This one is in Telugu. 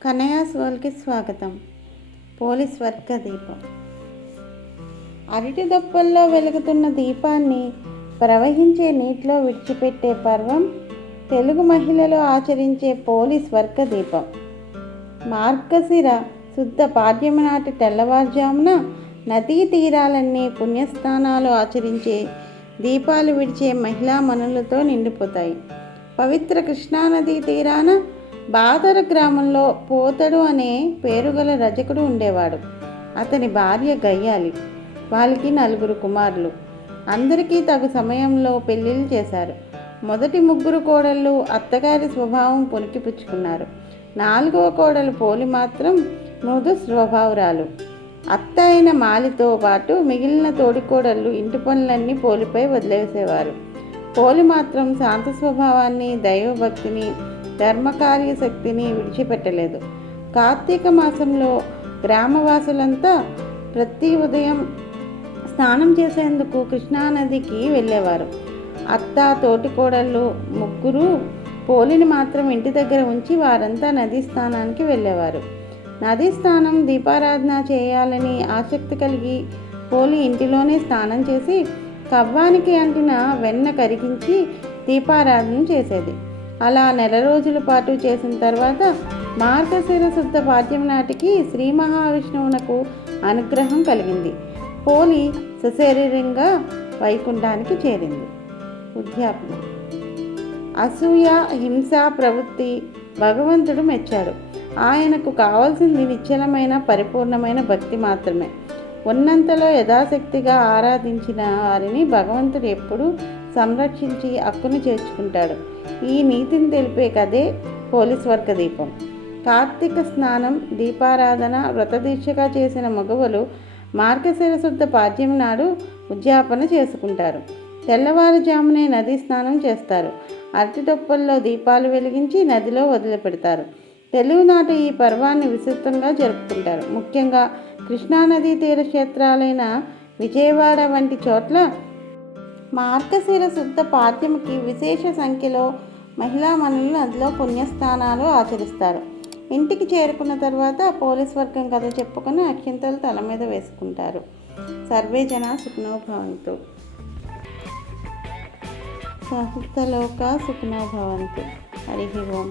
కన్నయాస్ వరల్డ్కి స్వాగతం. పోలీస్ వర్గ దీపం. అరటి దొప్పల్లో వెలుగుతున్న దీపాన్ని ప్రవహించే నీటిలో విడిచిపెట్టే పర్వం తెలుగు మహిళలు ఆచరించే పోలీస్ వర్గ దీపం. మార్గశిర శుద్ధ పాడ్యమి నాటి తెల్లవారుజామున నదీ తీరాలన్నీ పుణ్యస్నానాలు ఆచరించే దీపాలు విడిచే మహిళా మనులతో నిండిపోతాయి. పవిత్ర కృష్ణానదీ తీరాన బాదర గ్రామంలో పోతడు అనే పేరుగల రజకుడు ఉండేవాడు. అతని భార్య గయ్యాలి. వాళ్ళకి 4 కుమారులు. అందరికీ తగు సమయంలో పెళ్ళిళ్ళు చేశారు. మొదటి 3 కోడళ్ళు అత్తగారి స్వభావం పుణికిపుచ్చుకున్నారు. 4వ కోడలు పోలి మాత్రం మృదు స్వభావురాలు. అత్త అయిన మాలితో పాటు మిగిలిన తోడికోడళ్ళు ఇంటి పనులన్నీ పోలిపై వదిలేసేవారు. పోలి మాత్రం శాంత స్వభావాన్ని, దైవభక్తిని, ధర్మకార్య శక్తిని విడిచిపెట్టలేదు. కార్తీక మాసంలో గ్రామవాసులంతా ప్రతి ఉదయం స్నానం చేసేందుకు కృష్ణానదికి వెళ్ళేవారు. అత్త, తోటికోడళ్ళు 3 పోలిని మాత్రం ఇంటి దగ్గర ఉంచి వారంతా నదీ స్నానానికి వెళ్ళేవారు. నదీ స్నానం, దీపారాధన చేయాలని ఆసక్తి కలిగి పోలి ఇంటిలోనే స్నానం చేసి కవ్వానికి అంటిన వెన్న కరిగించి దీపారాధన చేసేది. అలా నెల రోజుల పాటు చేసిన తర్వాత మార్గశిర శుద్ధ పాడ్యమి నాటికి శ్రీ మహావిష్ణువునకు అనుగ్రహం కలిగింది. పోలి సశరీరంగా వైకుంఠానికి చేరింది. ఉద్యాపన. అసూయ, హింస ప్రవృత్తి భగవంతుడు మెచ్చాడు. ఆయనకు కావాల్సింది నిశ్చలమైన పరిపూర్ణమైన భక్తి మాత్రమే. ఉన్నంతలో యథాశక్తిగా ఆరాధించిన వారిని భగవంతుడు ఎప్పుడూ సంరక్షించి హక్కును చేర్చుకుంటాడు. ఈ నీతిని తెలిపే కథే పోలీస్ వర్గ దీపం. కార్తీక స్నానం, దీపారాధన వ్రతదీక్షగా చేసిన మగవలు మార్గశిర శుద్ధ పాడ్యమి నాడు ఉద్యాపన చేసుకుంటారు. తెల్లవారుజామునే నదీ స్నానం చేస్తారు. అరటి దొప్పల్లో దీపాలు వెలిగించి నదిలో వదిలిపెడతారు. తెలుగునాట ఈ పర్వాన్ని విస్తృతంగా జరుపుకుంటారు. ముఖ్యంగా కృష్ణానదీ తీర క్షేత్రాలైన విజయవాడ వంటి చోట్ల మార్గశిర శుద్ధ పాడ్యమికి విశేష సంఖ్యలో మహిళా మనులు నదిలో పుణ్యస్నానాలు ఆచరిస్తారు. ఇంటికి చేరుకున్న తర్వాత పోలీస్ వర్గం కథ చెప్పుకొని అక్షింతలు తల మీద వేసుకుంటారు. సర్వే జనా సుఖినో భవంతు. సమస్తలోకా సుఖినో భవంతు. హరి ఓం.